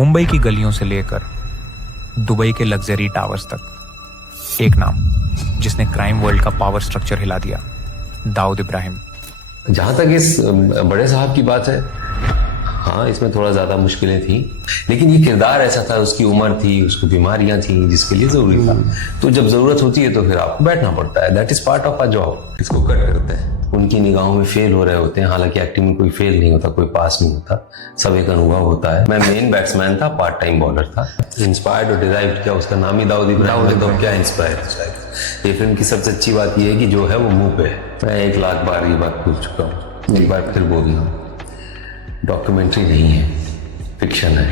मुंबई की गलियों से लेकर दुबई के लग्जरी टावर्स तक एक नाम जिसने क्राइम वर्ल्ड का पावर स्ट्रक्चर हिला दिया, दाऊद इब्राहिम। जहां तक इस बड़े साहब की बात है, हाँ इसमें थोड़ा ज्यादा मुश्किलें थी, लेकिन ये किरदार ऐसा था, उसकी उम्र थी, उसको बीमारियां थी जिसके लिए जरूरी था। तो जब जरूरत होती है तो फिर आपको बैठना पड़ता है। That is part of a job. इसको कट करते हैं, उनकी निगाहों में फेल हो रहे होते हैं। हालांकि एक्टिंग में कोई फेल नहीं होता, कोई पास नहीं होता, सब एक अनुभव होता है। मैं मेन बैट्समैन था, पार्ट टाइम बॉलर था। इंस्पायर्ड और डिराइव्ड किया, उसका नाम ही दाऊद इब्राहिम है, तो क्या इंस्पायर। ये फिल्म की सबसे अच्छी बात यह है कि जो है वो मुंह पे है। मैं 1 लाख बार ये बात पूछ चुका हूँ, एक बार फिर बोल रहा हूँ, डॉक्यूमेंट्री नहीं है, फिक्शन है।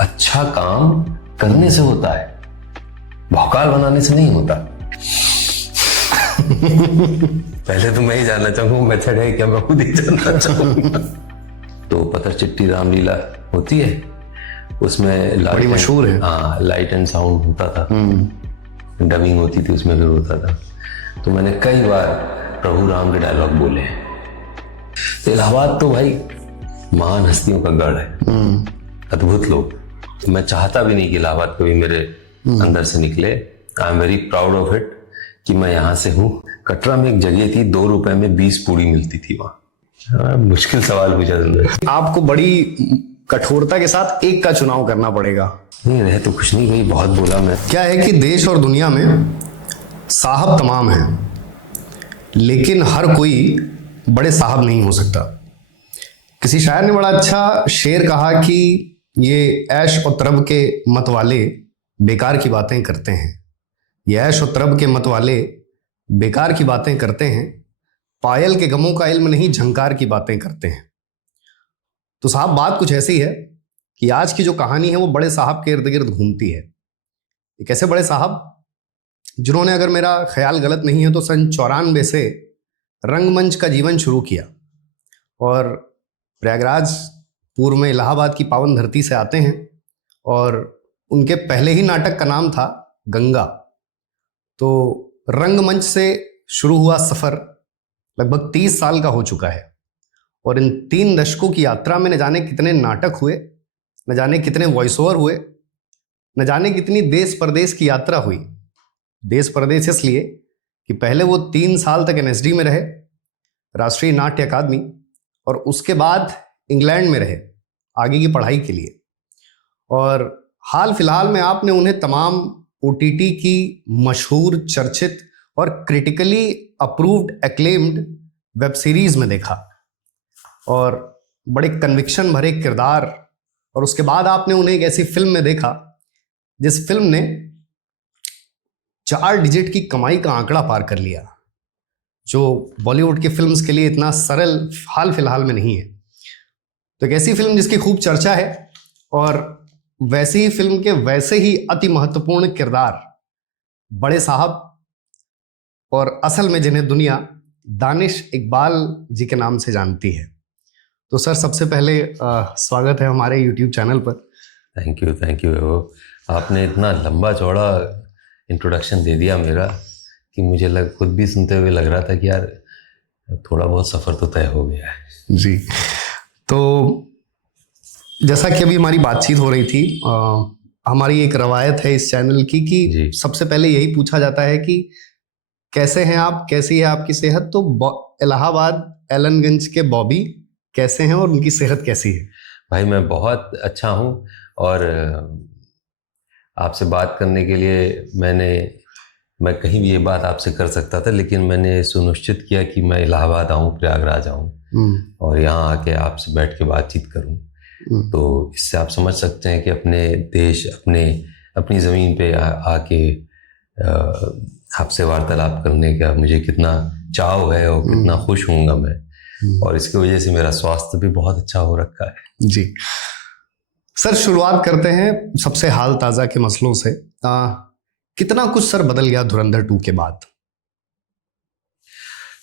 अच्छा काम करने से होता है, भौकाल बनाने से नहीं होता। पहले तो मैं ही जानना चाहूंगा मेथड है क्या, मैं खुद ही जानना चाहूंगा। तो पत्थर चिट्ठी रामलीला होती है, उसमें बड़ी मशहूर है। हाँ, लाइट एंड साउंड होता था, डबिंग होती थी, उसमें फिर होता था। तो मैंने कई बार प्रभु राम के डायलॉग बोले हैं। तो इलाहाबाद तो भाई महान हस्तियों का गढ़ है, अद्भुत लोग। तो मैं चाहता भी नहीं कि इलाहाबाद कभी मेरे अंदर से निकले। I am very proud of it कि मैं यहाँ से हूँ। कटरा में एक जगह थी, 2 रुपए में 20 पूड़ी मिलती थी वहां। मुश्किल सवाल पूछा तुमने। आपको बड़ी कठोरता के साथ एक का चुनाव करना पड़ेगा। नहीं रहे तो कुछ नहीं, भाई बहुत बोला मैं। क्या है कि देश और दुनिया में साहब तमाम हैं, लेकिन हर कोई बड़े साहब नहीं हो सकता। किसी शायर ने बड़ा अच्छा शेर कहा कि ये ऐश और तलब के मत वाले बेकार की बातें करते हैं। ये ऐश और तलब के मत वाले बेकार की बातें करते हैं, पायल के गमों का इल्म नहीं, झंकार की बातें करते हैं। तो साहब बात कुछ ऐसी है कि आज की जो कहानी है वो बड़े साहब के इर्द गिर्द घूमती है। एक ऐसे बड़े साहब जिन्होंने, अगर मेरा ख्याल गलत नहीं है तो सन 94 से रंगमंच का जीवन शुरू किया, और प्रयागराज पूर्व में इलाहाबाद की पावन धरती से आते हैं। और उनके पहले ही नाटक का नाम था गंगा। तो रंगमंच से शुरू हुआ सफ़र लगभग 30 साल का हो चुका है, और इन 3 दशकों की यात्रा में न जाने कितने नाटक हुए, न जाने कितने वॉइस ओवर हुए, न जाने कितनी देश परदेश की यात्रा हुई। देश परदेश इसलिए कि पहले वो 3 साल तक एनएसडी में रहे, राष्ट्रीय नाट्य अकादमी, और उसके बाद इंग्लैंड में रहे आगे की पढ़ाई के लिए। और हाल फिलहाल में आपने उन्हें तमाम ओटीटी की मशहूर, चर्चित और critically approved acclaimed web series में देखा, और बड़े कन्विक्शन भरे किरदार। और उसके बाद आपने उन्हें एक ऐसी फिल्म में देखा जिस फिल्म ने 4 डिजिट की कमाई का आंकड़ा पार कर लिया, जो बॉलीवुड की फिल्म्स के लिए इतना सरल हाल फिलहाल में नहीं है। तो एक ऐसी फिल्म जिसकी खूब चर्चा है, और वैसी ही फिल्म के वैसे ही अति महत्वपूर्ण किरदार, बड़े साहब, और असल में जिन्हें दुनिया दानिश इकबाल जी के नाम से जानती है। तो सर, सबसे पहले स्वागत है हमारे यूट्यूब चैनल पर। Thank you. आपने इतना लंबा चौड़ा इंट्रोडक्शन दे दिया मेरा कि मुझे खुद भी सुनते हुए लग रहा था कि यार थोड़ा बहुत सफ़र तो तय हो गया है। जी, तो जैसा कि अभी हमारी बातचीत हो रही थी, हमारी एक रवायत है इस चैनल की कि सबसे पहले यही पूछा जाता है कि कैसे हैं आप, कैसी है आपकी सेहत। तो इलाहाबाद एलनगंज के बॉबी कैसे हैं और उनकी सेहत कैसी है? भाई मैं बहुत अच्छा हूँ, और आपसे बात करने के लिए मैं कहीं भी ये बात आपसे कर सकता था, लेकिन मैंने सुनिश्चित किया कि मैं इलाहाबाद आऊँ, प्रयागराज आऊँ और यहाँ आके आपसे बैठ के बातचीत करूँ। तो इससे आप समझ सकते हैं कि अपने देश, अपनी ज़मीन पे आके आपसे वार्तालाप करने का मुझे कितना चाव है और कितना खुश हूँगा मैं। और इसकी वजह से मेरा स्वास्थ्य भी बहुत अच्छा हो रखा है। जी सर, शुरुआत करते हैं सबसे हाल ताज़ा के मसलों से। कितना कुछ सर बदल गया धुरंधर 2 के बाद?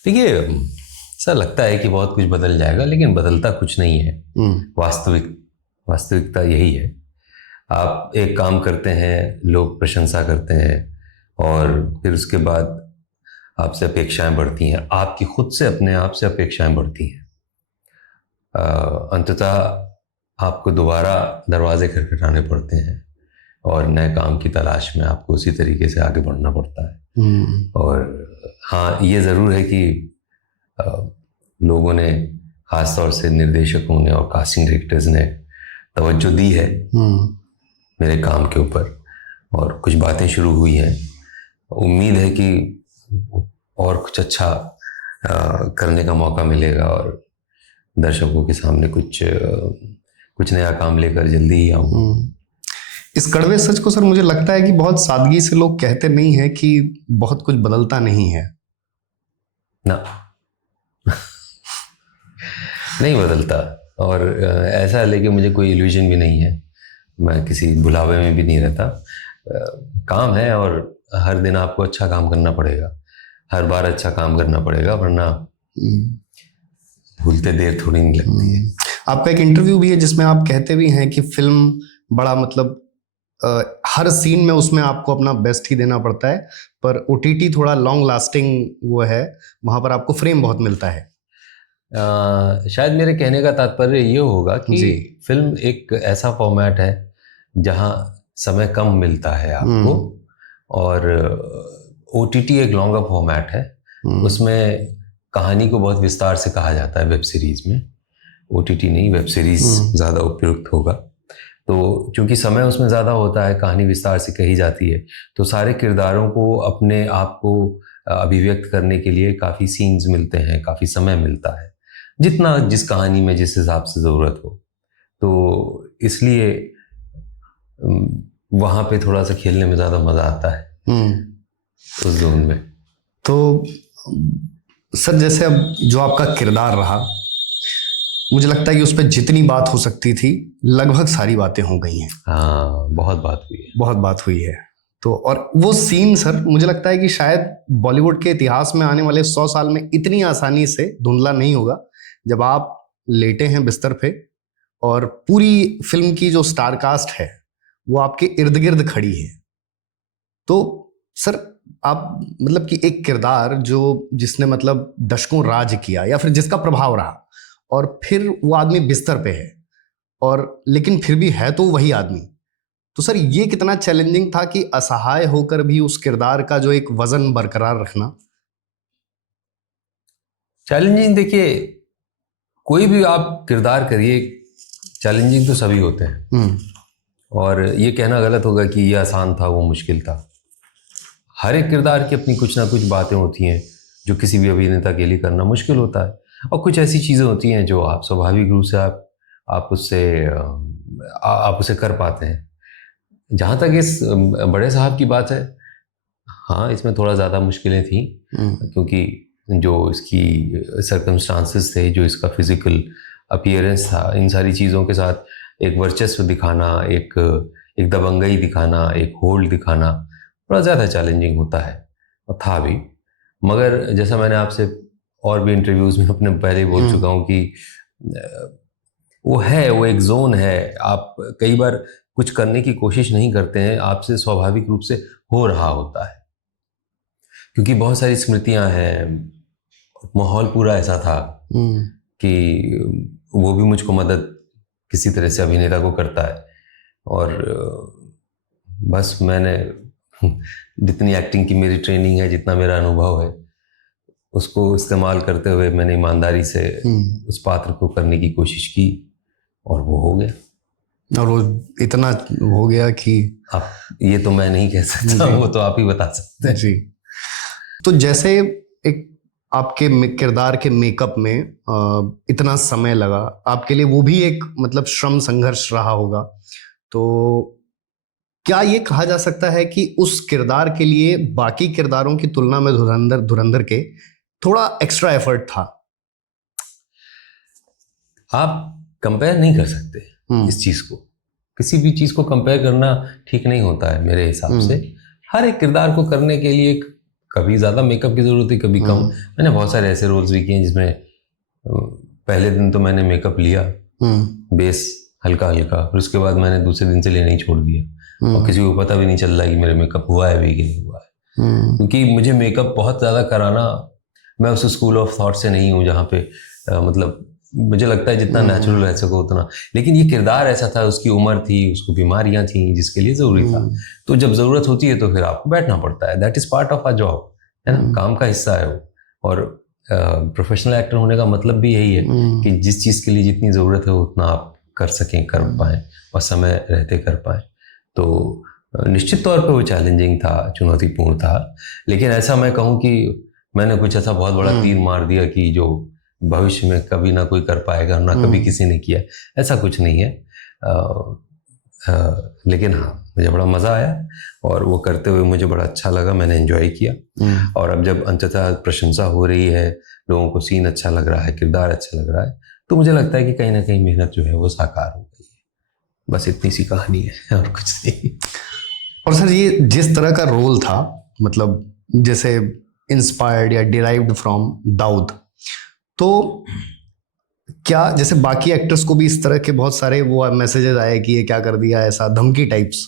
देखिए सर, लगता है कि बहुत कुछ बदल जाएगा, लेकिन बदलता कुछ नहीं है। वास्तविकता यही है। आप एक काम करते हैं, लोग प्रशंसा करते हैं, और फिर उसके बाद आपसे अपेक्षाएं बढ़ती हैं, आपकी खुद से अपने आप से अपेक्षाएं बढ़ती हैं। अंततः आपको दोबारा दरवाजे खटखटाने पड़ते हैं और नए काम की तलाश में आपको उसी तरीके से आगे बढ़ना पड़ता है। और हाँ, ये ज़रूर है कि लोगों ने, ख़ास तौर से निर्देशकों ने और कास्टिंग डायरेक्टर्स ने तवज्जो दी है मेरे काम के ऊपर और कुछ बातें शुरू हुई हैं। उम्मीद है कि और कुछ अच्छा करने का मौका मिलेगा और दर्शकों के सामने कुछ नया काम लेकर जल्दी ही आऊँगा। इस कड़वे सच को सर मुझे लगता है कि बहुत सादगी से लोग कहते नहीं है कि बहुत कुछ बदलता नहीं है ना। नहीं बदलता, और ऐसा लेकिन मुझे कोई इल्यूजन भी नहीं है, मैं किसी भुलावे में भी नहीं रहता। काम है और हर दिन आपको अच्छा काम करना पड़ेगा, हर बार अच्छा काम करना पड़ेगा, वरना भूलते देर थोड़ी नहीं लगती है। आपका एक इंटरव्यू भी है जिसमें आप कहते भी हैं कि फिल्म बड़ा मतलब हर सीन में उसमें आपको अपना बेस्ट ही देना पड़ता है, पर ओटीटी थोड़ा लॉन्ग लास्टिंग वो है, वहाँ पर आपको फ्रेम बहुत मिलता है। शायद मेरे कहने का तात्पर्य ये होगा कि फिल्म एक ऐसा फॉर्मेट है जहाँ समय कम मिलता है आपको, और ओटीटी एक लॉन्गर फॉर्मेट है, उसमें कहानी को बहुत विस्तार से कहा जाता है। वेब सीरीज में ओटीटी नहीं, वेब सीरीज ज़्यादा उपयुक्त होगा। तो चूंकि समय उसमें ज़्यादा होता है, कहानी विस्तार से कही जाती है, तो सारे किरदारों को अपने आप को अभिव्यक्त करने के लिए काफ़ी सीन्स मिलते हैं, काफ़ी समय मिलता है, जितना जिस कहानी में जिस हिसाब से ज़रूरत हो। तो इसलिए वहाँ पे थोड़ा सा खेलने में ज़्यादा मज़ा आता है उस जोन में। तो सर जैसे अब जो आपका किरदार रहा, मुझे लगता है कि उस पर जितनी बात हो सकती थी लगभग सारी बातें हो गई हैं। हाँ, बहुत बात हुई है, बहुत बात हुई है। तो और वो सीन सर मुझे लगता है कि शायद बॉलीवुड के इतिहास में आने वाले 100 साल में इतनी आसानी से धुंधला नहीं होगा, जब आप लेटे हैं बिस्तर पे और पूरी फिल्म की जो स्टार कास्ट है वो आपके इर्द गिर्द खड़ी है। तो सर आप मतलब कि एक किरदार जिसने मतलब दशकों राज किया या फिर जिसका प्रभाव रहा, और फिर वो आदमी बिस्तर पे है और लेकिन फिर भी है तो वही आदमी, तो सर ये कितना चैलेंजिंग था कि असहाय होकर भी उस किरदार का जो एक वजन बरकरार रखना। चैलेंजिंग, देखिए कोई भी आप किरदार करिए, चैलेंजिंग तो सभी होते हैं, और ये कहना गलत होगा कि ये आसान था वो मुश्किल था। हर एक किरदार की अपनी कुछ ना कुछ बातें होती हैं जो किसी भी अभिनेता के लिए करना मुश्किल होता है, और कुछ ऐसी चीज़ें होती हैं जो आप स्वाभाविक रूप से आप उसे कर पाते हैं। जहाँ तक इस बड़े साहब की बात है, हाँ इसमें थोड़ा ज़्यादा मुश्किलें थी, क्योंकि जो इसकी सर्कमस्टांसेस थे, जो इसका फिजिकल अपीयरेंस था, इन सारी चीज़ों के साथ एक वर्चस्व दिखाना, एक दबंगई दिखाना, एक होल्ड दिखाना थोड़ा ज़्यादा चैलेंजिंग होता है, और था भी। मगर जैसा मैंने आपसे और भी इंटरव्यूज़ में अपने पहले बोल चुका हूँ कि वो एक जोन है। आप कई बार कुछ करने की कोशिश नहीं करते हैं, आपसे स्वाभाविक रूप से हो रहा होता है, क्योंकि बहुत सारी स्मृतियां हैं, माहौल पूरा ऐसा था कि वो भी मुझको मदद किसी तरह से अभिनेता को करता है। और बस मैंने जितनी एक्टिंग की मेरी ट्रेनिंग है, जितना मेरा अनुभव है, उसको इस्तेमाल करते हुए मैंने ईमानदारी से उस पात्र को करने की कोशिश की, और वो हो गया। और वो इतना हो गया कि आप, ये तो मैं नहीं कह सकता, वो तो आप ही बता सकते हैं जी। तो जैसे एक आपके किरदार के मेकअप में इतना समय लगा आपके लिए, वो भी एक मतलब श्रम संघर्ष रहा होगा। तो क्या ये कहा जा सकता है कि उस किरदार के लिए बाकी किरदारों की तुलना में धुरंधर के थोड़ा एक्स्ट्रा एफर्ट था? आप कंपेयर नहीं कर सकते इस चीज को, किसी भी चीज को कंपेयर करना ठीक नहीं होता है मेरे हिसाब से। हर एक किरदार को करने के लिए कभी ज्यादा मेकअप की जरूरत है, कभी कम। मैंने बहुत सारे ऐसे रोल्स भी किए हैं जिसमें पहले दिन तो मैंने मेकअप लिया, बेस हल्का हल्का, फिर उसके बाद मैंने दूसरे दिन से लेना ही छोड़ दिया, और किसी को पता भी नहीं चल रहा कि मेरा मेकअप हुआ है भी कि नहीं हुआ है। क्योंकि मुझे मेकअप बहुत ज़्यादा कराना, मैं उस स्कूल ऑफ थॉट से नहीं हूँ जहाँ पे मतलब मुझे लगता है जितना नेचुरल रह सको उतना, लेकिन ये किरदार ऐसा था, उसकी उम्र थी, उसको बीमारियां थी जिसके लिए जरूरी था। तो जब जरूरत होती है तो फिर आपको बैठना पड़ता है, that is part of our job, है ना, काम का हिस्सा है वो। और प्रोफेशनल एक्टर होने का मतलब भी यही है कि जिस चीज़ के लिए जितनी ज़रूरत है उतना आप कर सकें, कर पाएँ और समय रहते कर पाएँ। तो निश्चित तौर पे वो चैलेंजिंग था, चुनौतीपूर्ण था, लेकिन ऐसा मैं कहूँ कि मैंने कुछ ऐसा बहुत बड़ा तीर मार दिया कि जो भविष्य में कभी ना कोई कर पाएगा, ना कभी किसी ने किया, ऐसा कुछ नहीं है। लेकिन हाँ, मुझे बड़ा मज़ा आया और वो करते हुए मुझे बड़ा अच्छा लगा, मैंने एंजॉय किया। और अब जब अंततः प्रशंसा हो रही है, लोगों को सीन अच्छा लग रहा है, किरदार अच्छा लग रहा है, तो मुझे लगता है कि कहीं ना कहीं मेहनत जो है वो साकार हो गई है। बस इतनी सी कहानी है और कुछ नहीं। और सर, ये जिस तरह का रोल था, मतलब जैसे इंस्पायर्ड या डिराइव्ड फ्रॉम दाऊद, तो क्या जैसे बाकी एक्टर्स को भी इस तरह के बहुत सारे वो मैसेजेस आए कि ये क्या कर दिया, ऐसा धमकी टाइप्स,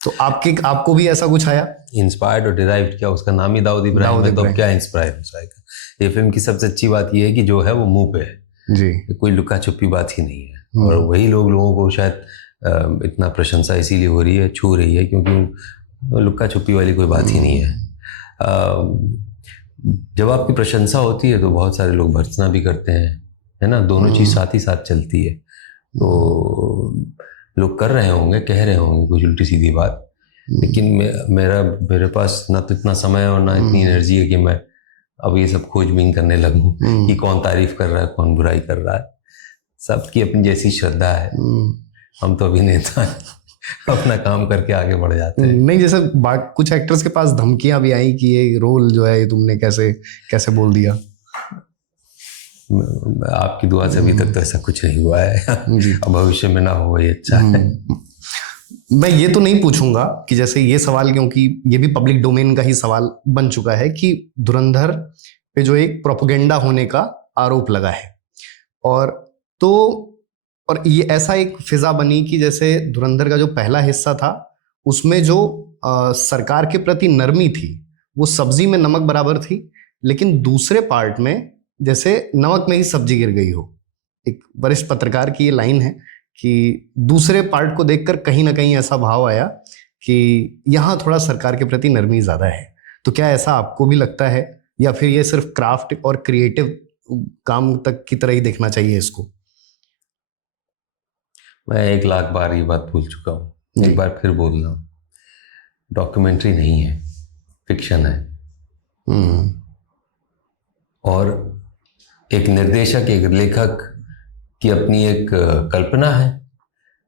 तो आपको भी ऐसा कुछ आया? इंस्पायर्ड और डिराइव्ड क्या, उसका नाम ही दाऊद इब्राहिम है, तो क्या इंस्पायर हो जाएगा। ये फिल्म की सबसे अच्छी बात ये है कि जो है वो मुंह पे है जी, कोई लुका छुपी बात ही नहीं है। और वही लोगों को शायद इतना प्रशंसा इसीलिए हो रही है, छू रही है, क्योंकि लुका छुपी वाली कोई बात ही नहीं है। जब आपकी प्रशंसा होती है तो बहुत सारे लोग भर्त्सना भी करते हैं, है ना, दोनों चीज़ साथ ही साथ चलती है। तो लोग कर रहे होंगे, कह रहे होंगे कुछ उल्टी सीधी बात, लेकिन मेरे पास ना तो इतना समय और ना इतनी एनर्जी है कि मैं अब ये सब खोजबीन करने लगूं कि कौन तारीफ कर रहा है, कौन बुराई कर रहा है। सबकी अपनी जैसी श्रद्धा है। हम तो अभिनेता अपना काम करके आगे बढ़ जाते हैं। नहीं, जैसे कुछ एक्टर्स के पास धमकियां भी आई कि ये रोल जो है ये तुमने कैसे बोल दिया। आपकी दुआ से अभी तक तो ऐसा कुछ नहीं हुआ है। अब भविष्य में ना हो, ये अच्छा है। मैं ये तो नहीं पूछूंगा कि जैसे ये सवाल, क्योंकि ये भी पब्लिक डोमेन का ही सवाल बन चुका है कि धुरंधर पे जो एक प्रोपेगेंडा होने का आरोप लगा है, और ये ऐसा एक फिजा बनी कि जैसे धुरंधर का जो पहला हिस्सा था उसमें जो सरकार के प्रति नरमी थी वो सब्जी में नमक बराबर थी, लेकिन दूसरे पार्ट में जैसे नमक में ही सब्जी गिर गई हो। एक वरिष्ठ पत्रकार की ये लाइन है कि दूसरे पार्ट को देखकर कहीं ना कहीं ऐसा भाव आया कि यहाँ थोड़ा सरकार के प्रति नरमी ज़्यादा है। तो क्या ऐसा आपको भी लगता है, या फिर ये सिर्फ क्राफ्ट और क्रिएटिव काम तक की तरह ही देखना चाहिए इसको? मैं 1,00,000 बार ये बात भूल चुका हूँ, एक बार फिर बोल रहा हूँ, डॉक्यूमेंट्री नहीं है, फिक्शन है। और एक निर्देशक, एक लेखक की अपनी एक कल्पना है,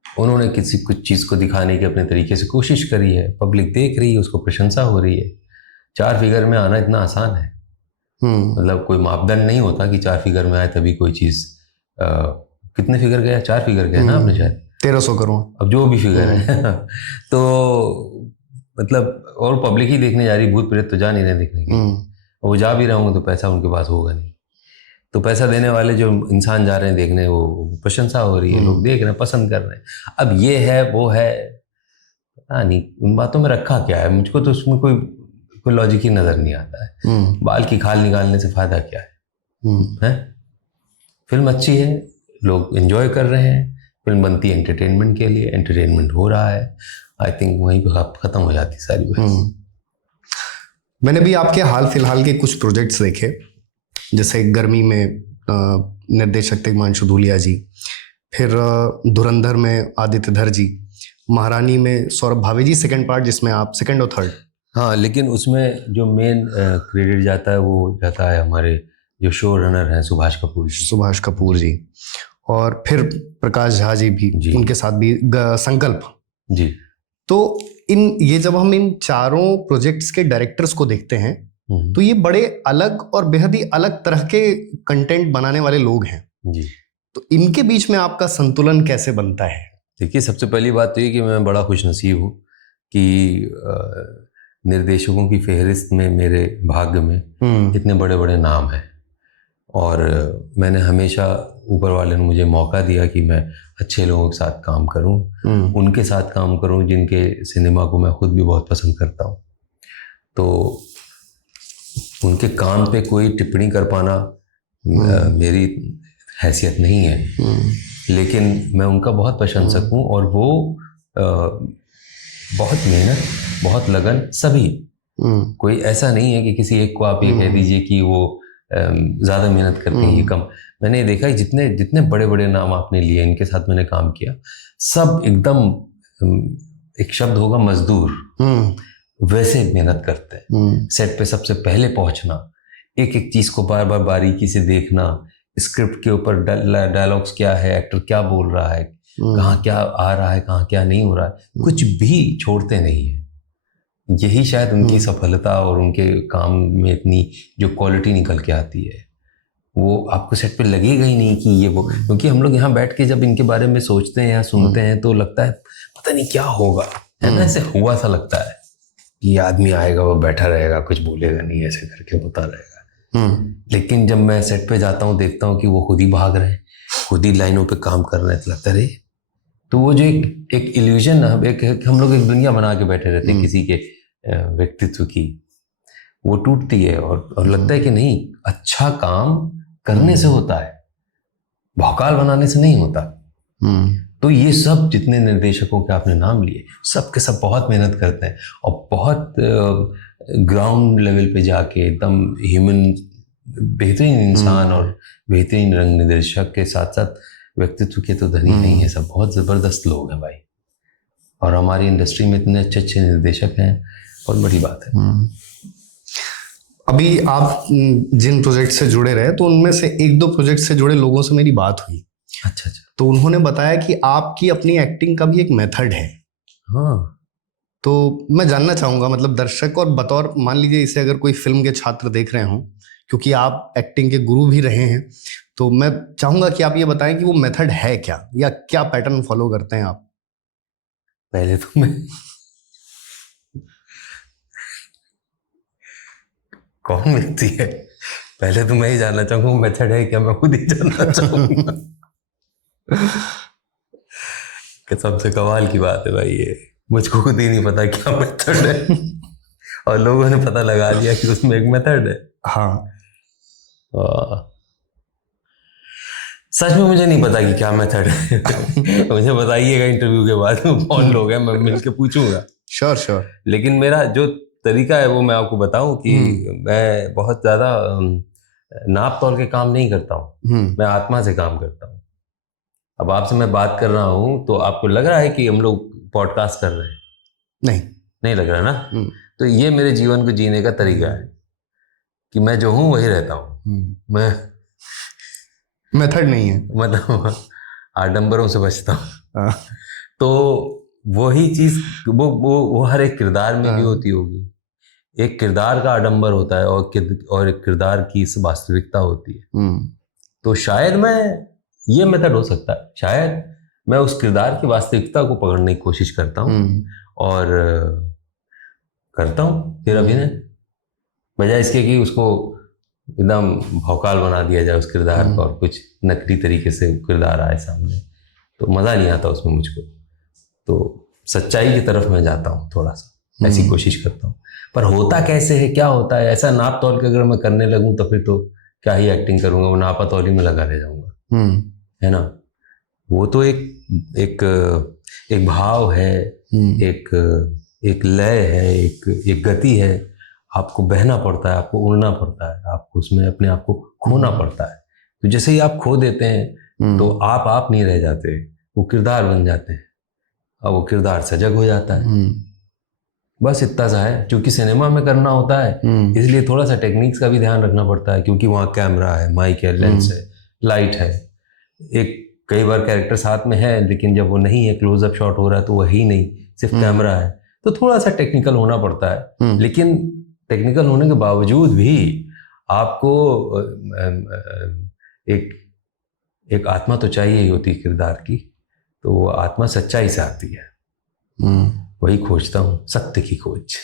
उन्होंने किसी कुछ चीज़ को दिखाने की अपने तरीके से कोशिश करी है, पब्लिक देख रही है, उसको प्रशंसा हो रही है। 4 फिगर में आना इतना आसान है, मतलब कोई मापदंड नहीं होता कि 4 फिगर में आए तभी कोई चीज़। कितने फिगर गया? 4 फिगर गए ना आपने शायद, 1300 करोड़, अब जो भी फिगर है। तो मतलब, और पब्लिक ही देखने जा रही, भूत प्रेत तो जा नहीं रहे देखने के, वो जा भी रहे होंगे तो पैसा उनके पास होगा नहीं, तो पैसा देने वाले जो इंसान जा रहे हैं देखने, वो प्रशंसा हो रही है, लोग देख रहे हैं, पसंद कर रहे हैं। अब ये है वो है, पता नहीं उन बातों में रखा क्या है, मुझको तो उसमें कोई लॉजिक ही नजर नहीं आता है। बाल की खाल निकालने से फायदा क्या है? फिल्म अच्छी है, लोग एंजॉय कर रहे हैं, फिल्म बनती है एंटरटेनमेंट के लिए, एंटरटेनमेंट हो रहा है, आई थिंक वहीं पर खत्म हो जाती सारी बात। मैंने भी आपके हाल फिलहाल के कुछ प्रोजेक्ट्स देखे, जैसे गर्मी में निर्देशक थे हिमांशु धूलिया जी, फिर धुरंधर में आदित्य धर जी, महारानी में सौरभ भावे जी सेकंड पार्ट, जिसमें आप सेकंड और थर्ड। हाँ, लेकिन उसमें जो मेन क्रेडिट जाता है वो जाता है हमारे जो शो रनर हैं सुभाष कपूर जी, और फिर प्रकाश झा जी भी, उनके साथ भी संकल्प जी। तो ये जब हम इन चारों प्रोजेक्ट्स के डायरेक्टर्स को देखते हैं तो ये बड़े अलग और बेहद ही अलग तरह के कंटेंट बनाने वाले लोग हैं जी। तो इनके बीच में आपका संतुलन कैसे बनता है? देखिए, सबसे पहली बात तो ये कि मैं बड़ा खुशनसीब हूँ कि निर्देशकों की फहरिस्त में मेरे भाग्य में इतने बड़े बड़े नाम हैं, और मैंने हमेशा ऊपर वाले ने मुझे मौका दिया कि मैं अच्छे लोगों के साथ काम करूं, उनके साथ काम करूं जिनके सिनेमा को मैं खुद भी बहुत पसंद करता हूं। तो उनके काम पे कोई टिप्पणी कर पाना मेरी हैसियत नहीं है, लेकिन मैं उनका बहुत प्रशंसक हूँ। और वो बहुत मेहनत, बहुत लगन, सभी, कोई ऐसा नहीं है कि किसी एक को आप ये कह दीजिए कि वो ज़्यादा मेहनत करते हैं, ये कम। मैंने देखा है जितने जितने बड़े बड़े नाम आपने लिए, इनके साथ मैंने काम किया, सब एकदम एक शब्द होगा मजदूर, वैसे मेहनत करते हैं। सेट पे सबसे पहले पहुंचना, एक एक चीज़ को बार बार बारीकी से देखना, स्क्रिप्ट के ऊपर डायलॉग्स क्या है, एक्टर क्या बोल रहा है, कहाँ क्या आ रहा है, कहाँ क्या नहीं हो रहा है, कुछ भी छोड़ते नहीं है। यही शायद उनकी सफलता और उनके काम में इतनी जो क्वालिटी निकल के आती है, वो आपको सेट पे लगेगा ही नहीं कि ये वो। क्योंकि हम लोग यहाँ बैठ के जब इनके बारे में सोचते हैं या सुनते हैं तो लगता है पता नहीं क्या होगा, है ना, ऐसे हुआ सा लगता है कि आदमी आएगा, वो बैठा रहेगा, कुछ बोलेगा नहीं, ऐसे करके होता रहेगा। लेकिन जब मैं सेट पे जाता हूँ, देखता हूँ कि वो खुद ही भाग रहे हैं, खुद ही लाइनों पे काम कर रहे हैं, तो लगता है तो वो जो एक इल्यूजन, एक हम लोग एक दुनिया बना के बैठे रहते हैं किसी के व्यक्तित्व की, वो टूटती है। और लगता है कि नहीं, अच्छा काम करने से होता है, भौकाल बनाने से नहीं होता। तो ये सब जितने निर्देशकों के आपने नाम लिए, सब के सब बहुत मेहनत करते हैं और बहुत ग्राउंड लेवल पे जाके एकदम ह्यूमन, बेहतरीन इंसान और बेहतरीन रंग निर्देशक के साथ साथ व्यक्तित्व के तो धनी नहीं है, सब बहुत ज़बरदस्त लोग हैं भाई। और हमारी इंडस्ट्री में इतने अच्छे अच्छे निर्देशक हैं, बहुत बड़ी बात है। अभी आप जिन प्रोजेक्ट से जुड़े रहे, तो उनमें से एक दो प्रोजेक्ट से जुड़े लोगों से मेरी बात हुई। अच्छा। तो उन्होंने बताया कि आपकी अपनी एक्टिंग का भी एक मेथड है। हाँ। तो मैं जानना चाहूँगा, मतलब दर्शक और बतौर, मान लीजिए इसे अगर कोई फिल्म के छात्र देख रहे हों, क्योंकि आप एक्टिंग के गुरु भी रहे हैं, तो मैं चाहूँगा कि आप ये बताएं कि वो मेथड है क्या, या क्या पैटर्न फॉलो करते हैं आप। पहले तो मैं कौन व्यक्ति है, पहले तो मैं ही जानना चाहूँगा मेथड है क्या, मैं खुद ही जानना चाहूँगा। कसम से कमाल की बात है भाई, ये मुझको खुद ही नहीं पता क्या मेथड है और लोगों ने पता लगा लिया कि उसमें एक मेथड है। हाँ। सच में मुझे नहीं पता कि क्या मेथड है। मुझे बताइएगा इंटरव्यू के बाद कौन लोग हैं, मैं मिलके पूछूंगा। श्योर। लेकिन मेरा जो तरीका है वो मैं आपको बताऊं कि मैं बहुत ज़्यादा नाप तोल के काम नहीं करता हूँ, मैं आत्मा से काम करता हूँ। अब आपसे मैं बात कर रहा हूँ तो आपको लग रहा है कि हम लोग पॉडकास्ट कर रहे हैं? नहीं लग रहा ना। तो ये मेरे जीवन को जीने का तरीका है कि मैं जो हूँ वही रहता हूँ। मैं मेथड नहीं है, मतलब आडंबरों से बचता हूँ। तो वही चीज़ वो हर एक किरदार में भी होती होगी। एक किरदार का आडंबर होता है और एक किरदार की वास्तविकता होती है। तो शायद मैं, ये मेथड हो सकता है, शायद मैं उस किरदार की वास्तविकता को पकड़ने की कोशिश करता हूँ और करता हूँ फिर अभिनय, बजाय इसके कि उसको एकदम भौकाल बना दिया जाए उस किरदार का और कुछ नकली तरीके से किरदार आए सामने, तो मज़ा नहीं आता उसमें मुझको। तो सच्चाई की तरफ मैं जाता हूँ, थोड़ा सा ऐसी कोशिश करता हूँ। पर होता कैसे है, क्या होता है, ऐसा नाप तोल के अगर मैं करने लगूँ तो फिर तो क्या ही एक्टिंग करूँगा, वो नापा तौली में लगा रह जाऊँगा, है ना। वो तो एक भाव है, एक लय है, एक गति है। आपको बहना पड़ता है, आपको उड़ना पड़ता है, आपको उसमें अपने आप को खोना पड़ता है। तो जैसे ही आप खो देते हैं तो आप नहीं रह जाते, वो किरदार बन जाते हैं और वो किरदार सजग हो जाता है। बस इतना सा है। क्योंकि सिनेमा में करना होता है इसलिए थोड़ा सा टेक्निक्स का भी ध्यान रखना पड़ता है, क्योंकि वहाँ कैमरा है, माइक है, लेंस है, लाइट है। एक कई बार कैरेक्टर साथ में है लेकिन जब वो नहीं है, क्लोजअप शॉट हो रहा है तो वही नहीं, सिर्फ कैमरा है, तो थोड़ा सा टेक्निकल होना पड़ता है। लेकिन टेक्निकल होने के बावजूद भी आपको एक आत्मा तो चाहिए ही होती है किरदार की, तो वो आत्मा सच्चाई से आती है। वही खोजता हूँ, सत्य की खोज।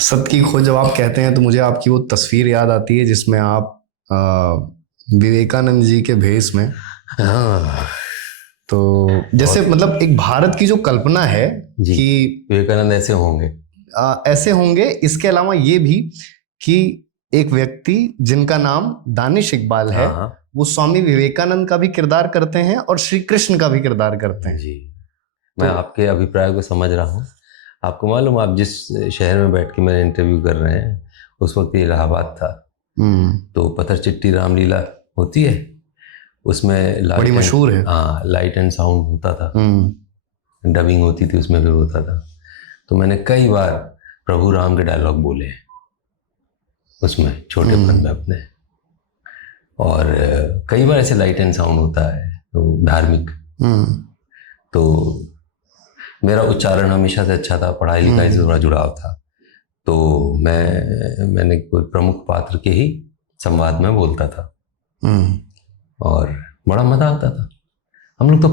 सत्य की खोज जब आप कहते हैं तो मुझे आपकी वो तस्वीर याद आती है जिसमें आप विवेकानंद जी के भेष में, हाँ, तो जैसे मतलब एक भारत की जो कल्पना है कि विवेकानंद ऐसे होंगे, इसके अलावा ये भी कि एक व्यक्ति जिनका नाम दानिश इकबाल है, वो स्वामी विवेकानंद का भी किरदार करते हैं और श्री कृष्ण का भी किरदार करते हैं। जी, मैं आपके अभिप्राय को समझ रहा हूँ। आपको मालूम, आप जिस शहर में बैठ के मैंने इंटरव्यू कर रहे हैं उस वक्त ये इलाहाबाद था। तो पत्थर चिट्टी रामलीला होती है, उसमें बड़ी मशहूर है। हाँ, लाइट एंड साउंड होता था, डबिंग होती थी उसमें भी होता था। तो मैंने कई बार प्रभु राम के डायलॉग बोले हैं उसमें, छोटेपन में अपने। और कई बार ऐसे लाइट एंड साउंड होता है तो धार्मिक। तो मेरा उच्चारण हमेशा से अच्छा था, पढ़ाई लिखाई से थोड़ा जुड़ाव था, तो मैंने कोई प्रमुख पात्र के ही संवाद में बोलता था और बड़ा मजा आता था। हम लोग तो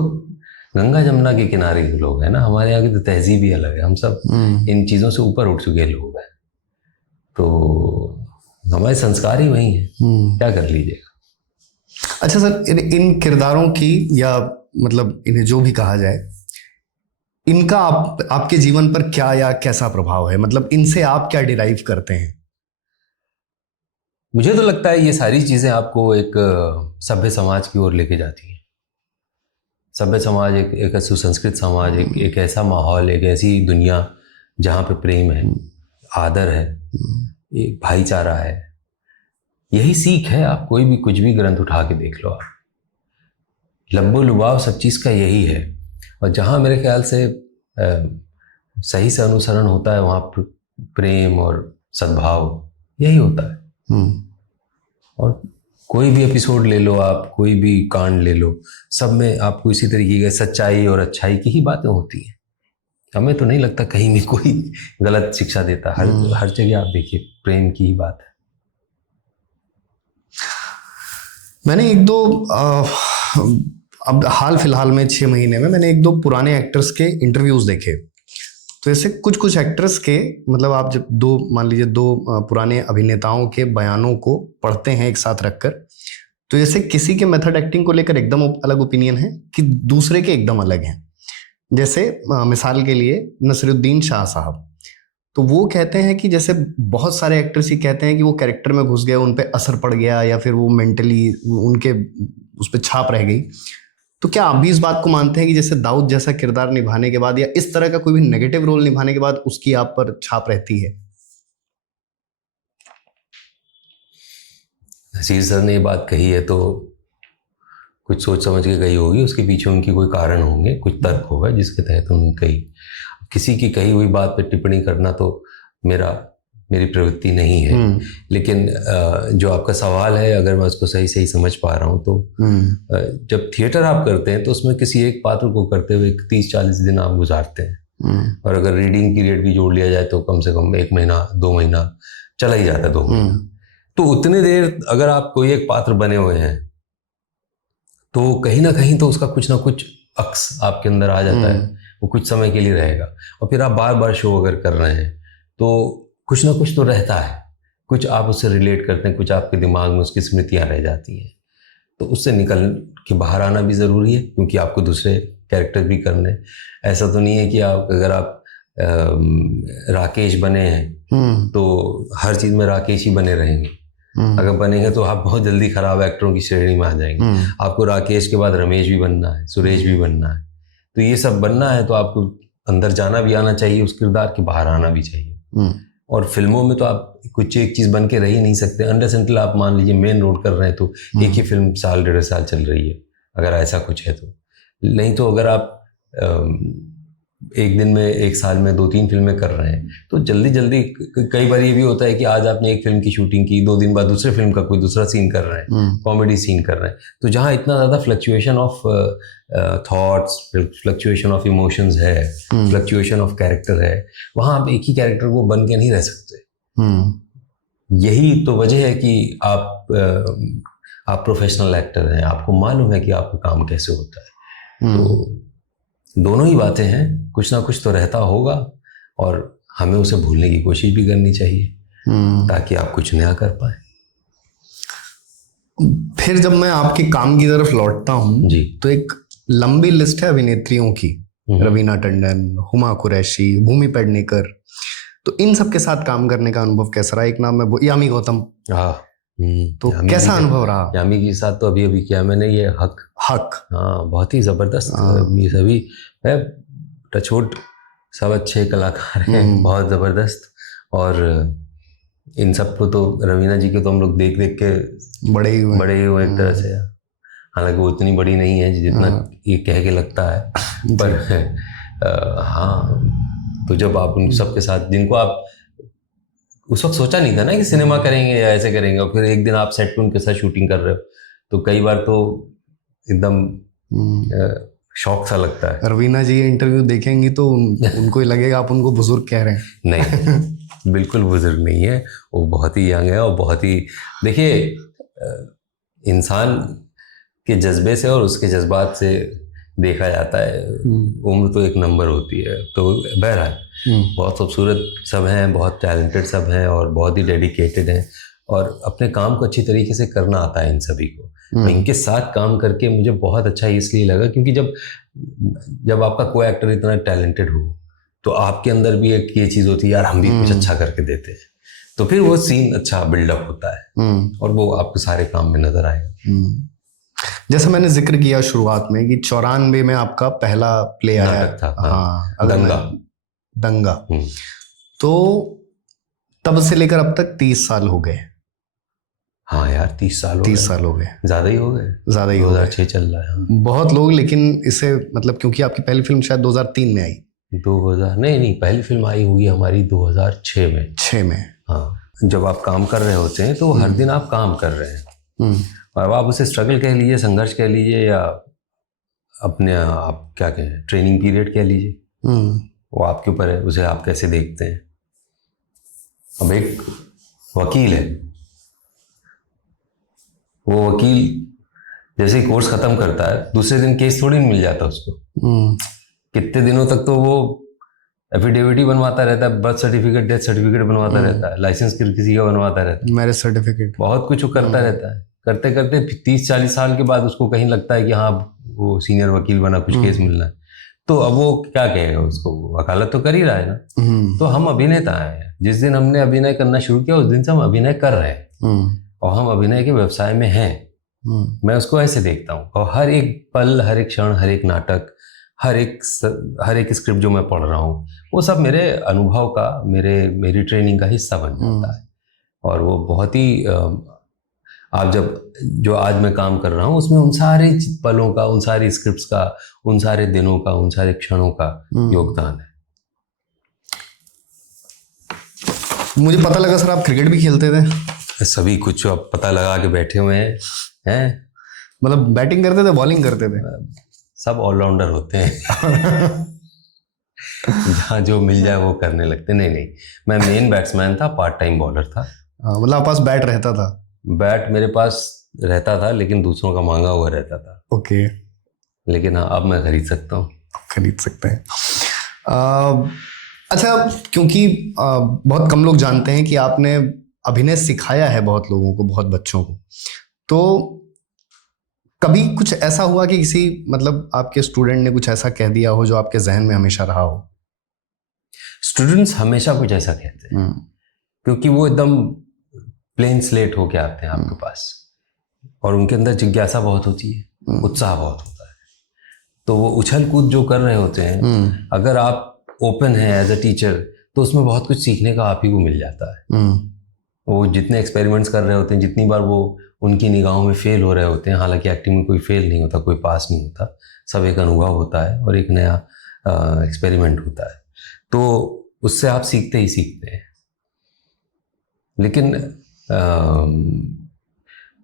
गंगा जमुना के किनारे के लोग हैं ना, हमारे यहाँ की तो तहजीब ही अलग है, हम सब इन चीज़ों से ऊपर उठ चुके लोग हैं, तो हमारे संस्कार ही वही हैं, क्या कर लीजिएगा। अच्छा सर, इन किरदारों की, या मतलब इन्हें जो भी कहा जाए, इनका आपके जीवन पर क्या या कैसा प्रभाव है? मतलब इनसे आप क्या डिराइव करते हैं? मुझे तो लगता है ये सारी चीज़ें आपको एक सभ्य समाज की ओर लेके जाती हैं। सभ्य समाज एक सुसंस्कृत समाज, एक ऐसा माहौल, एक ऐसी दुनिया जहाँ पे प्रेम है, आदर है, एक भाईचारा है। यही सीख है। आप कोई भी कुछ भी ग्रंथ उठा के देख लो, आप लब्बो लुभाव सब चीज़ का यही है। और जहाँ मेरे ख्याल से सही से अनुसरण होता है वहाँ प्रेम और सद्भाव यही होता है। और कोई भी एपिसोड ले लो आप, कोई भी कांड ले लो, सब में आपको इसी तरीके की सच्चाई और अच्छाई की ही बातें होती हैं। हमें तो नहीं लगता कहीं भी कोई गलत शिक्षा देता। हर जगह आप देखिए प्रेम की ही बात है। मैंने एक दो अब हाल फिलहाल में 6 महीने में मैंने 1-2 पुराने एक्टर्स के इंटरव्यूज देखे। तो ऐसे कुछ एक्टर्स के, मतलब आप जब मान लीजिए 2 पुराने अभिनेताओं के बयानों को पढ़ते हैं एक साथ रखकर, तो जैसे किसी के मेथड एक्टिंग को लेकर एकदम अलग ओपिनियन है कि दूसरे के एकदम अलग हैं। जैसे मिसाल के लिए नसीरुद्दीन शाह साहब, तो वो कहते हैं कि जैसे बहुत सारे एक्टर्स ही कहते हैं कि वो कैरेक्टर में घुस गए, उन पे असर पड़ गया, या फिर वो मेंटली उनके उस पर छाप रह गई। तो क्या आप भी इस बात को मानते हैं कि जैसे दाऊद जैसा किरदार निभाने के बाद या इस तरह का कोई भी नेगेटिव रोल निभाने के बाद उसकी आप पर छाप रहती है? नसीर सर ने ये बात कही है तो कुछ सोच समझ के कही होगी, उसके पीछे उनकी कोई कारण होंगे, कुछ तर्क होगा जिसके तहत उन्होंने कही। किसी की कही हुई बात पर टिप्पणी करना तो मेरी प्रवृत्ति नहीं है। लेकिन जो आपका सवाल है, अगर मैं उसको सही समझ पा रहा हूँ, तो जब थिएटर आप करते हैं तो उसमें किसी एक पात्र को करते हुए 30-40 दिन आप गुजारते हैं। और अगर रीडिंग पीरियड भी जोड़ लिया जाए तो कम से कम 1 महीना 2 महीना चला ही जाता है, 2 महीना। तो उतने देर अगर आप कोई एक पात्र बने हुए हैं तो कहीं ना कहीं तो उसका कुछ ना कुछ अक्स आपके अंदर आ जाता है, वो कुछ समय के लिए रहेगा। और फिर आप बार बार शो अगर कर रहे हैं तो कुछ ना कुछ तो रहता है, कुछ आप उससे रिलेट करते हैं, कुछ आपके दिमाग में उसकी स्मृतियाँ रह जाती हैं। तो उससे निकल के बाहर आना भी ज़रूरी है, क्योंकि आपको दूसरे कैरेक्टर भी करने। ऐसा तो नहीं है कि अगर आप राकेश बने हैं तो हर चीज़ में राकेश ही बने रहेंगे। अगर बनेंगे तो आप बहुत जल्दी खराब एक्टरों की श्रेणी में आ जाएंगे। आपको राकेश के बाद रमेश भी बनना है, सुरेश भी बनना है। तो ये सब बनना है तो आपको अंदर जाना भी आना चाहिए, उस किरदार के बाहर आना भी चाहिए। और फिल्मों में तो आप कुछ एक चीज़ बन के रह ही नहीं सकते अनलेस अनटिल आप मान लीजिए मेन रोड कर रहे हैं तो एक ही फिल्म 1.5 साल चल रही है, अगर ऐसा कुछ है तो। नहीं तो अगर आप एक दिन में 1 साल में 2-3 फिल्में कर रहे हैं तो जल्दी कई बार ये भी होता है कि आज आपने एक फिल्म की शूटिंग की, 2 दिन बाद दूसरे फिल्म का कोई दूसरा सीन कर रहे हैं, कॉमेडी सीन कर रहे हैं। तो जहाँ इतना ज़्यादा fluctuation of thoughts, fluctuation of emotions है, फ्लक्चुएशन ऑफ कैरेक्टर है, वहाँ आप एक ही कैरेक्टर को बन के नहीं रह सकते। यही तो वजह है कि आप प्रोफेशनल एक्टर हैं, आपको मालूम है कि आपका काम कैसे होता है। तो दोनों ही बातें हैं, कुछ ना कुछ तो रहता होगा और हमें उसे भूलने की कोशिश भी करनी चाहिए ताकि आप कुछ नया कर पाए। फिर जब मैं आपके काम की तरफ लौटता हूँ जी, तो एक लंबी लिस्ट है अभिनेत्रियों की, रवीना टंडन, हुमा कुरैशी, भूमि पेडनेकर। तो इन सब के साथ काम करने का अनुभव कैसा रहा? एक नाम है यामी गौतम। हाँ, तो यामी कैसा जी अनुभव रहा? यामी के साथ तो अभी अभी किया मैंने ये हक। हाँ, बहुत ही जबरदस्त। ये सभी है, टचवुड, सब अच्छे कलाकार हैं, बहुत जबरदस्त। और इन सबको तो रवीना जी के तो हम लोग देख देख के बड़े ही हुए एक तरह से। हालांकि वो इतनी बड़ी नहीं है जितना ये कह के लगता है, पर हाँ, तो जब आप उन सबके साथ, जिनको आप उस वक्त सोचा नहीं था ना कि सिनेमा करेंगे या ऐसे करेंगे, और फिर एक दिन आप सेट पे उनके साथ शूटिंग कर रहे हो, तो कई बार तो एकदम शौक सा लगता है। रवीना जी इंटरव्यू देखेंगी तो उनको ही लगेगा आप उनको बुजुर्ग कह रहे हैं। नहीं, बिल्कुल बुजुर्ग नहीं है, वो बहुत ही यंग है। और बहुत ही, देखिए, इंसान के जज्बे से और उसके जज्बात से देखा जाता है, उम्र तो एक नंबर होती है। तो बहरहाल बहुत खूबसूरत सब हैं, बहुत टैलेंटेड सब हैं, और बहुत ही डेडिकेटेड हैं, और अपने काम को अच्छी तरीके से करना आता है इन सभी को। तो इनके साथ काम करके मुझे बहुत अच्छा इसलिए लगा क्योंकि जब आपका कोई एक्टर इतना टैलेंटेड हो तो आपके अंदर भी एक ये चीज़ होती है, यार हम भी कुछ अच्छा करके देते हैं, तो फिर वो सीन अच्छा बिल्डअप होता है और वो आपके सारे काम में नजर आएगा। जैसे मैंने जिक्र किया शुरुआत में कि 94 में आपका पहला प्ले आया था। हाँ, दंगा। हम्म। तो तब से लेकर अब तक 30 साल हो गए। हाँ यार, 30 साल हो गए। ज़्यादा ही हो गए। 2006 चल रहा है। बहुत लोग, लेकिन इसे मतलब क्योंकि आपकी पहली फिल्म शायद 2003 में आई। 2000 नहीं, पहली फिल्म आई होगी हमारी 2006 में। 6 में। हाँ, जब आप काम कर रहे होते हैं तो हर दिन आप काम कर रहे हैं, और आप उसे स्ट्रगल कह लीजिए, संघर्ष कह लीजिए, या अपने आप क्या कहें, ट्रेनिंग पीरियड कह लीजिए, वो आपके ऊपर है, उसे आप कैसे देखते हैं। अब एक वकील है, वो वकील जैसे ही कोर्स खत्म करता है दूसरे दिन केस थोड़ी नहीं मिल जाता उसको। कितने दिनों तक तो वो एफिडेविट ही बनवाता रहता है, बर्थ सर्टिफिकेट, डेथ सर्टिफिकेट बनवाता रहता है, लाइसेंस किसी का बनवाता रहता है, मैरिज सर्टिफिकेट, बहुत कुछ वो करता रहता है। करते करते 30-40 साल के बाद उसको कहीं लगता है कि हाँ वो सीनियर वकील बना, कुछ केस मिलना है, तो अब वो क्या कहेगा उसको, वकालत तो कर ही रहा है ना। तो हम अभिनेता हैं, जिस दिन हमने अभिनय करना शुरू किया उस दिन से हम अभिनय कर रहे हैं, और हम अभिनय के व्यवसाय में हैं। मैं उसको ऐसे देखता हूँ, और हर एक पल, हर एक क्षण, हर एक नाटक, हर एक स्क्रिप्ट जो मैं पढ़ रहा हूँ, वो सब मेरे अनुभव का, मेरी ट्रेनिंग का हिस्सा बन जाता है। और वो बहुत ही आप जो आज मैं काम कर रहा हूँ उसमें उन सारे पलों का, उन सारी स्क्रिप्ट्स का, उन सारे दिनों का, उन सारे क्षणों का योगदान है। मुझे पता लगा सर आप क्रिकेट भी खेलते थे। सभी कुछ अब पता लगा के बैठे हुए हैं। मतलब बैटिंग करते थे, बॉलिंग करते थे? सब ऑलराउंडर होते हैं। जहाँ जो मिल जाए वो करने लगते। नहीं, मैं मेन बैट्समैन था, पार्ट टाइम बॉलर था। मतलब आपके पास बैट रहता था? बैट मेरे पास रहता था, लेकिन दूसरों का मांगा हुआ रहता था। ओके। लेकिन हाँ, अब मैं खरीद सकता हूँ। खरीद सकते हैं। अच्छा, क्योंकि बहुत कम लोग जानते हैं कि आपने अभिनय सिखाया है बहुत लोगों को, बहुत बच्चों को, तो कभी कुछ ऐसा हुआ कि किसी मतलब आपके स्टूडेंट ने कुछ ऐसा कह दिया हो जो आपके जहन में हमेशा रहा हो? स्टूडेंट्स हमेशा कुछ ऐसा कहते हैं, क्योंकि वो एकदम प्लेन स्लेट होके आते हैं आपके पास, और उनके अंदर जिज्ञासा बहुत होती है, उत्साह बहुत होता है। तो वो उछल कूद जो कर रहे होते हैं, अगर आप ओपन हैं एज अ टीचर, तो उसमें बहुत कुछ सीखने का आप ही को मिल जाता है। वो जितने एक्सपेरिमेंट्स कर रहे होते हैं, जितनी बार वो उनकी निगाहों में फेल हो रहे होते हैं, हालांकि एक्टिंग में कोई फेल नहीं होता, कोई पास नहीं होता, सब एक अनुभव होता है और एक नया एक्सपेरिमेंट होता है, तो उससे आप सीखते ही सीखते हैं। लेकिन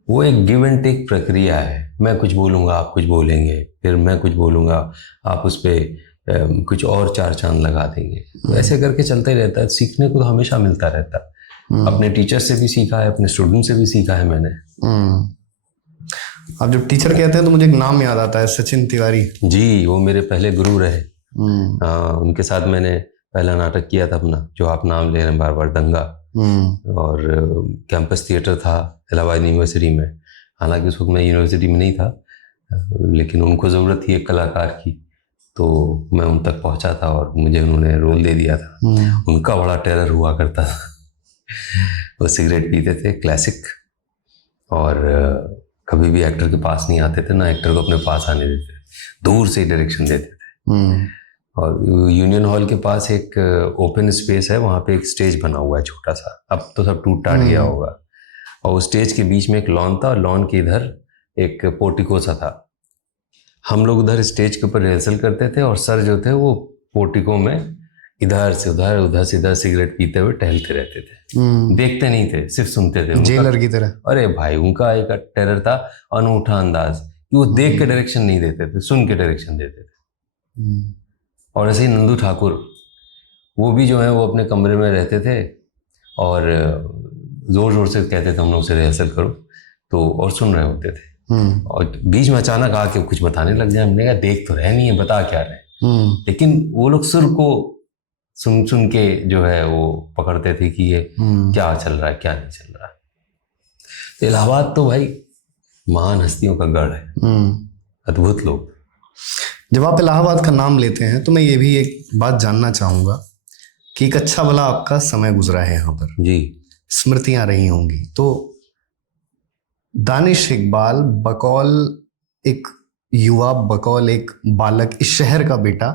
वो एक गिव एंड टेक प्रक्रिया है। मैं कुछ बोलूँगा, आप कुछ बोलेंगे, फिर मैं कुछ बोलूँगा, आप उस पर कुछ और चार चांद लगा देंगे, तो ऐसे करके चलता ही रहता है। सीखने को तो हमेशा मिलता रहता है। अपने टीचर से भी सीखा है, अपने स्टूडेंट से भी सीखा है मैंने। आप जब टीचर कहते हैं तो मुझे एक नाम याद आता है, सचिन तिवारी जी। वो मेरे पहले गुरु रहे। उनके साथ मैंने पहला नाटक किया था अपना, जो आप नाम ले रहे हैं बार बार, दंगा। और कैंपस थिएटर था इलाहाबाद यूनिवर्सिटी में। हालांकि उस वक्त मैं यूनिवर्सिटी में नहीं था, लेकिन उनको ज़रूरत थी एक कलाकार की, तो मैं उन तक पहुंचा था और मुझे उन्होंने रोल दे दिया था। उनका बड़ा टेरर हुआ करता था। वो सिगरेट पीते थे, क्लासिक, और कभी भी एक्टर के पास नहीं आते थे, ना एक्टर को अपने पास आने देते थे, दूर से डायरेक्शन देते थे। और यूनियन हॉल के पास एक ओपन स्पेस है, वहाँ पे एक स्टेज बना हुआ है छोटा सा, अब तो सब टूट टाट गया होगा। और उस स्टेज के बीच में एक लॉन था, लॉन के इधर एक पोर्टिको सा था। हम लोग उधर स्टेज के ऊपर रिहर्सल करते थे और सर जो थे वो पोर्टिको में इधर से उधर, उधर से इधर सिगरेट पीते हुए टहलते रहते थे। देखते नहीं थे, सिर्फ सुनते थे। जेलर की तरह। अरे भाई, उनका एक टेरर था, अनूठा अंदाज कि वो देख के डायरेक्शन नहीं देते थे, सुन के डायरेक्शन देते थे। और ऐसे ही नंदू ठाकुर, वो भी जो है वो अपने कमरे में रहते थे और जोर जोर से कहते थे हम लोग से रिहर्सल करो, तो और सुन रहे होते थे। और बीच में अचानक आके कुछ बताने लग जाए, हमने कहा देख तो रहे नहीं है, बता क्या रहे। लेकिन वो लोग सुर को सुन सुन के जो है वो पकड़ते थे कि ये क्या चल रहा है, क्या नहीं चल रहा है। तो इलाहाबाद तो भाई महान हस्तियों का गढ़ है, अद्भुत लोग। जब आप इलाहाबाद का नाम लेते हैं तो मैं ये भी एक बात जानना चाहूँगा कि एक अच्छा भला आपका समय गुजरा है यहाँ पर जी, स्मृतियाँ रही होंगी, तो दानिश इकबाल बकौल एक युवा, बकौल एक बालक, इस शहर का बेटा,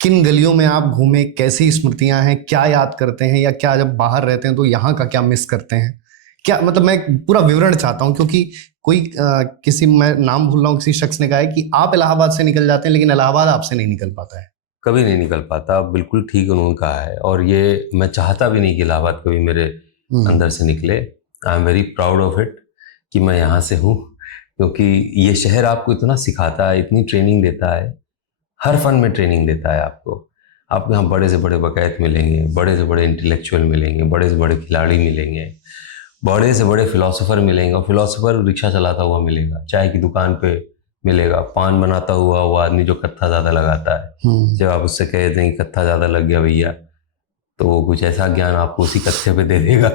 किन गलियों में आप घूमे, कैसी स्मृतियां हैं, क्या याद करते हैं, या क्या जब बाहर रहते हैं तो यहाँ का क्या मिस करते हैं, क्या मतलब मैं पूरा विवरण चाहता हूँ, क्योंकि कोई किसी, मैं नाम भूल रहा हूँ, किसी शख्स ने कहा है कि आप इलाहाबाद से निकल जाते हैं लेकिन इलाहाबाद आपसे नहीं निकल पाता है। कभी नहीं निकल पाता, बिल्कुल ठीक उन्होंने कहा है। और ये मैं चाहता भी नहीं कि इलाहाबाद कभी मेरे अंदर से निकले। I am very proud of it कि मैं यहाँ से हूँ, क्योंकि ये शहर आपको इतना सिखाता है, इतनी ट्रेनिंग देता है, हर फन में ट्रेनिंग देता है आपको। आपको यहाँ बड़े से बड़े वकैत मिलेंगे, बड़े से बड़े इंटेलेक्चुअल मिलेंगे, बड़े से बड़े खिलाड़ी मिलेंगे, बड़े से बड़े फिलोसोफर मिलेंगे। और फिलोसोफर रिक्शा चलाता हुआ मिलेगा, चाय की दुकान पे मिलेगा, पान बनाता हुआ वो आदमी जो कत्था ज़्यादा लगाता है। जब आप उससे कह दें कि कत्था ज़्यादा लग गया भैया, तो वो कुछ ऐसा ज्ञान आपको उसी कत्थे पे दे देगा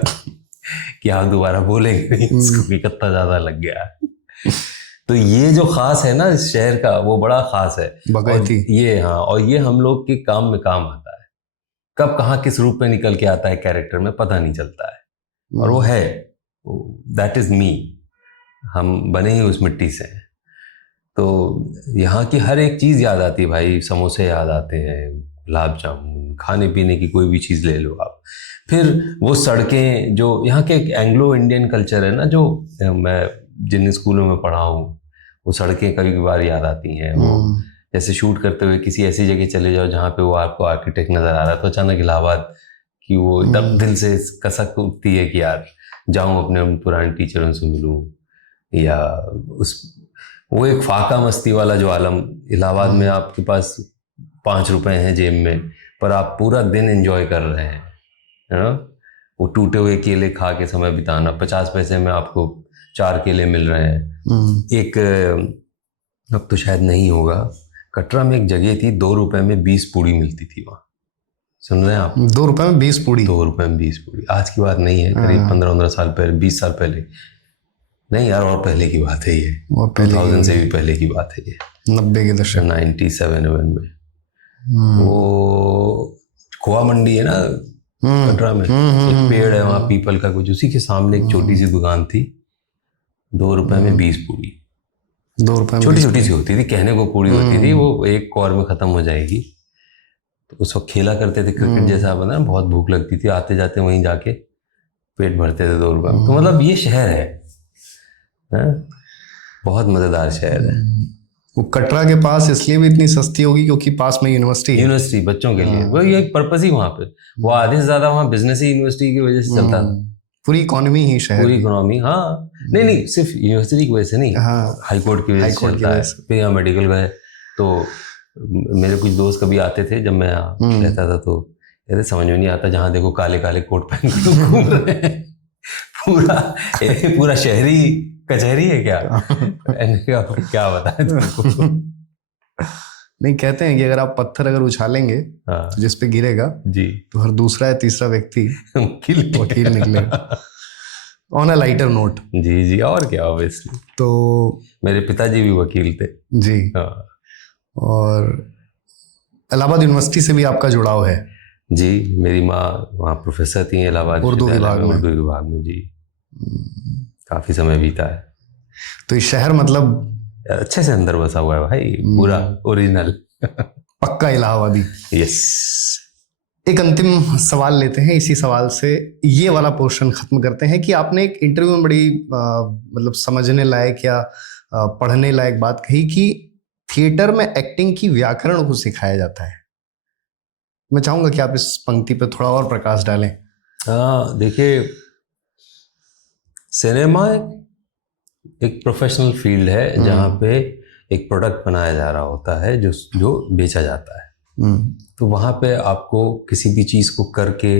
कि आप दोबारा बोलेंगे नहीं इसको कि कत्था ज़्यादा लग गया। तो ये जो खास है ना इस शहर का, वो बड़ा खास है। और ये हाँ, और ये हम लोग के काम में काम आता है। कब कहाँ किस रूप में निकल के आता है कैरेक्टर में पता नहीं चलता है, और वो है, दैट इज मी। हम बने ही उस मिट्टी से हैं। तो यहाँ की हर एक चीज़ याद आती है भाई, समोसे याद आते हैं, गुलाब जामुन, खाने पीने की कोई भी चीज़ ले लो आप। फिर वो सड़कें जो यहाँ के एंग्लो इंडियन कल्चर है ना, जो मैं जिन स्कूलों में पढ़ा हूँ, वो सड़कें कभी कभार याद आती हैं। वो जैसे शूट करते हुए किसी ऐसी जगह चले जाओ जहाँ पे वो आपको आर्किटेक्ट नज़र आ रहा है, तो अचानक इलाहाबाद की वो एकदम दिल से कसक उठती है कि यार जाऊँ अपने पुराने टीचरों से मिलूँ, या उस वो एक फाका मस्ती वाला जो आलम इलाहाबाद में, आपके पास 5 रुपए हैं जेब में, पर आप पूरा दिन एंजॉय कर रहे हैं, है ना। वो टूटे हुए केले खा के समय बिताना, 50 पैसे में आपको 4 केले मिल रहे हैं। एक अब तो शायद नहीं होगा, कटरा में एक जगह थी, 2 रुपए में 20 पूड़ी मिलती थी वहाँ। सुन रहे हैं आप? 2 रुपए में 20 पूड़ी? 2 रुपए में 20 पूड़ी। आज की बात नहीं है, करीब 15-15 साल पहले, 20 साल पहले नहीं यार, और पहले की बात है ये, 2000 से भी पहले की बात है ये, 90 के दशक, 97 में। वो खोआ मंडी है ना कटरा में, एक पेड़ है वहाँ पीपल का कुछ, उसी के सामने एक छोटी सी दुकान थी, 2 रुपए में 20 पूड़ी। 2 रुपए में छोटी छोटी सी होती थी, कहने को पूड़ी होती थी, वो एक कौर में खत्म हो जाएगी। तो उस वक्त खेला करते थे क्रिकेट जैसा, बना, बहुत भूख लगती थी, आते जाते वहीं जाके पेट भरते थे 2 रुपए में। तो मतलब ये शहर है, बहुत मजेदार शहर है। वो कटरा के पास इसलिए भी इतनी सस्ती होगी क्योंकि पास में यूनिवर्सिटी बच्चों के लिए, वो ये पर्पस ही वहाँ पे, वो आधे से ज्यादा वहाँ बिजनेस ही यूनिवर्सिटी की वजह से चलता था। पूरी इकोनॉमी ही शहर, पूरी इकोनॉमी, हाँ नहीं सिर्फ यूनिवर्सिटी की वजह से नहीं, हाई कोर्ट की वजह से चलता है। फिर यहाँ मेडिकल गए तो मेरे कुछ दोस्त कभी आते थे जब मैं यहाँ रहता था, तो कहते समझ में नहीं आता, जहाँ देखो काले काले कोट पहन के घूम रहे हैं, पूरा शहरी कचहरी है क्या? क्या बताएं तुमको। नहीं, कहते हैं कि अगर आप पत्थर अगर उछालेंगे तो जिस पे गिरेगा जी, तो हर दूसरा या तीसरा व्यक्ति वकील निकलेगा। On a lighter note. जी, और क्या, ऑब्वियसली। तो मेरे पिताजी भी वकील थे जी। और इलाहाबाद यूनिवर्सिटी से भी आपका जुड़ाव है? जी, मेरी माँ वहाँ प्रोफेसर थी इलाहाबाद उर्दू विभाग में जी। काफी समय बीता है। तो ये शहर मतलब अच्छे से अंदर बसा हुआ है भाई, पूरा ओरिजिनल। पक्का इलाहाबादी। यस। एक अंतिम सवाल लेते हैं, इसी सवाल से ये वाला पोर्शन खत्म करते हैं कि आपने एक इंटरव्यू में बड़ी मतलब समझने लायक या पढ़ने लायक बात कही कि थिएटर में एक्टिंग की व्याकरण को सिखाया जाता है। मैं चाहूंगा कि आप इस पंक्ति पे थोड़ा और प्रकाश डालें। हाँ, देखिए, सिनेमा एक प्रोफेशनल फील्ड है जहाँ पे एक प्रोडक्ट बनाया जा रहा होता है जो बेचा जाता है। तो वहाँ पे आपको किसी भी चीज़ को करके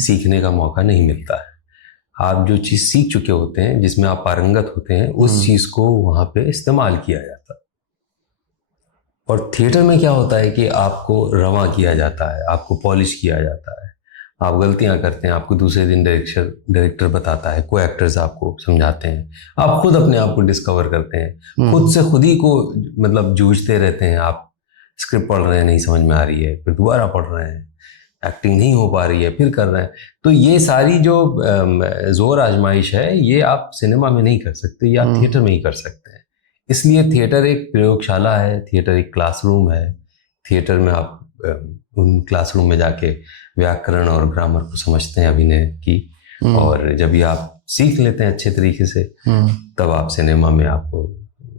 सीखने का मौका नहीं मिलता है। आप जो चीज़ सीख चुके होते हैं, जिसमें आप पारंगत होते हैं, उस चीज़ को वहाँ पे इस्तेमाल किया जाता है। और थिएटर में क्या होता है कि आपको रवा किया जाता है, आपको पॉलिश किया जाता है। आप गलतियां करते हैं, आपको दूसरे दिन डायरेक्टर बताता है, को एक्टर्स आपको समझाते हैं, आप खुद अपने आप को डिस्कवर करते हैं, खुद से खुद ही को मतलब जूझते रहते हैं। आप स्क्रिप्ट पढ़ रहे हैं, नहीं समझ में आ रही है, फिर दोबारा पढ़ रहे हैं, एक्टिंग नहीं हो पा रही है, फिर कर रहे हैं। तो ये सारी जो जोर आजमाइश है, ये आप सिनेमा में नहीं कर सकते, या थिएटर में ही कर सकते हैं। इसलिए थिएटर एक प्रयोगशाला है, थिएटर एक क्लासरूम है। थिएटर में आप उन क्लासरूम में जाके व्याकरण और ग्रामर को समझते हैं अभिनय की, और जब ये आप सीख लेते हैं अच्छे तरीके से, तब आप सिनेमा में आपको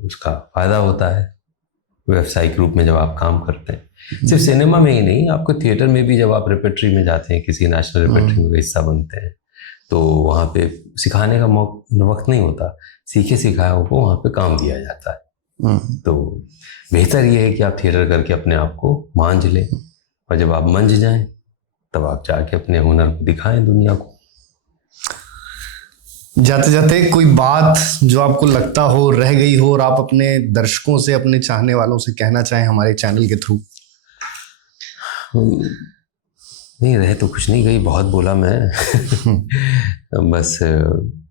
उसका फायदा होता है व्यावसायिक रूप में जब आप काम करते हैं। सिर्फ सिनेमा में ही नहीं, आपको थिएटर में भी जब आप रेपेट्री में जाते हैं, किसी नेशनल रेपेट्री में हिस्सा बनते हैं, तो वहाँ पे सिखाने का वक्त नहीं होता, सीखे सिखाए को वहाँ पे काम दिया जाता है। तो बेहतर ये है कि आप थिएटर करके अपने आप को मांझ लें, और जब आप मंझ जाएं तब आप जाके अपने हुनर को दिखाएं दुनिया को। जाते जाते कोई बात जो आपको लगता हो रह गई हो और आप अपने दर्शकों से, अपने चाहने वालों से कहना चाहें हमारे चैनल के थ्रू? नहीं, रहे तो कुछ नहीं गई, बहुत बोला मैं। बस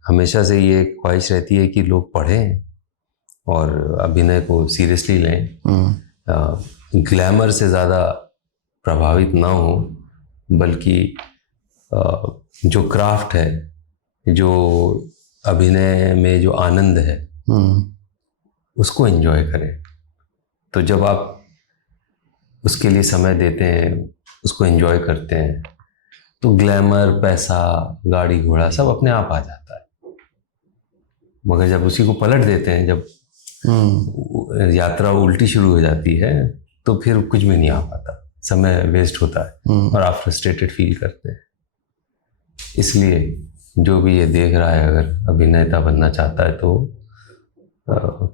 हमेशा से ये ख्वाहिश रहती है कि लोग पढ़ें और अभिनय को सीरियसली लें, ग्लैमर से ज़्यादा प्रभावित ना हो, बल्कि जो क्राफ्ट है, जो अभिनय में जो आनंद है, उसको एंजॉय करें। तो जब आप उसके लिए समय देते हैं, उसको एंजॉय करते हैं, तो ग्लैमर, पैसा, गाड़ी घोड़ा सब अपने आप आ जाता है। मगर जब उसी को पलट देते हैं, जब यात्रा उल्टी शुरू हो जाती है, तो फिर कुछ भी नहीं आ पाता, समय वेस्ट होता है और आप फ्रस्ट्रेटेड फील करते हैं। इसलिए जो भी ये देख रहा है, अगर अभिनेता बनना चाहता है तो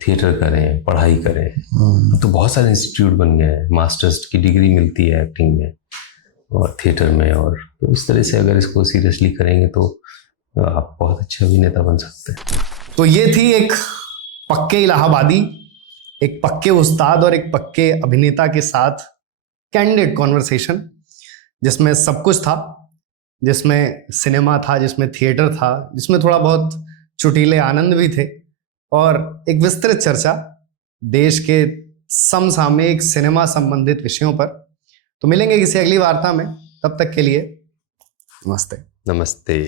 थिएटर करें, पढ़ाई करें। तो बहुत सारे इंस्टीट्यूट बन गए हैं, मास्टर्स की डिग्री मिलती है एक्टिंग में और थिएटर में, और तो इस तरह से अगर इसको सीरियसली करेंगे तो आप बहुत अच्छे अभिनेता बन सकते हैं। तो ये थी एक पक्के इलाहाबादी, एक पक्के उस्ताद और एक पक्के अभिनेता के साथ कैंडिड कॉन्वर्सेशन, जिसमें सब कुछ था, जिसमें सिनेमा था, जिसमें थिएटर था, जिसमें थोड़ा बहुत चुटीले आनंद भी थे, और एक विस्तृत चर्चा देश के समसामयिक सिनेमा संबंधित विषयों पर। तो मिलेंगे किसी अगली वार्ता में, तब तक के लिए नमस्ते। नमस्ते।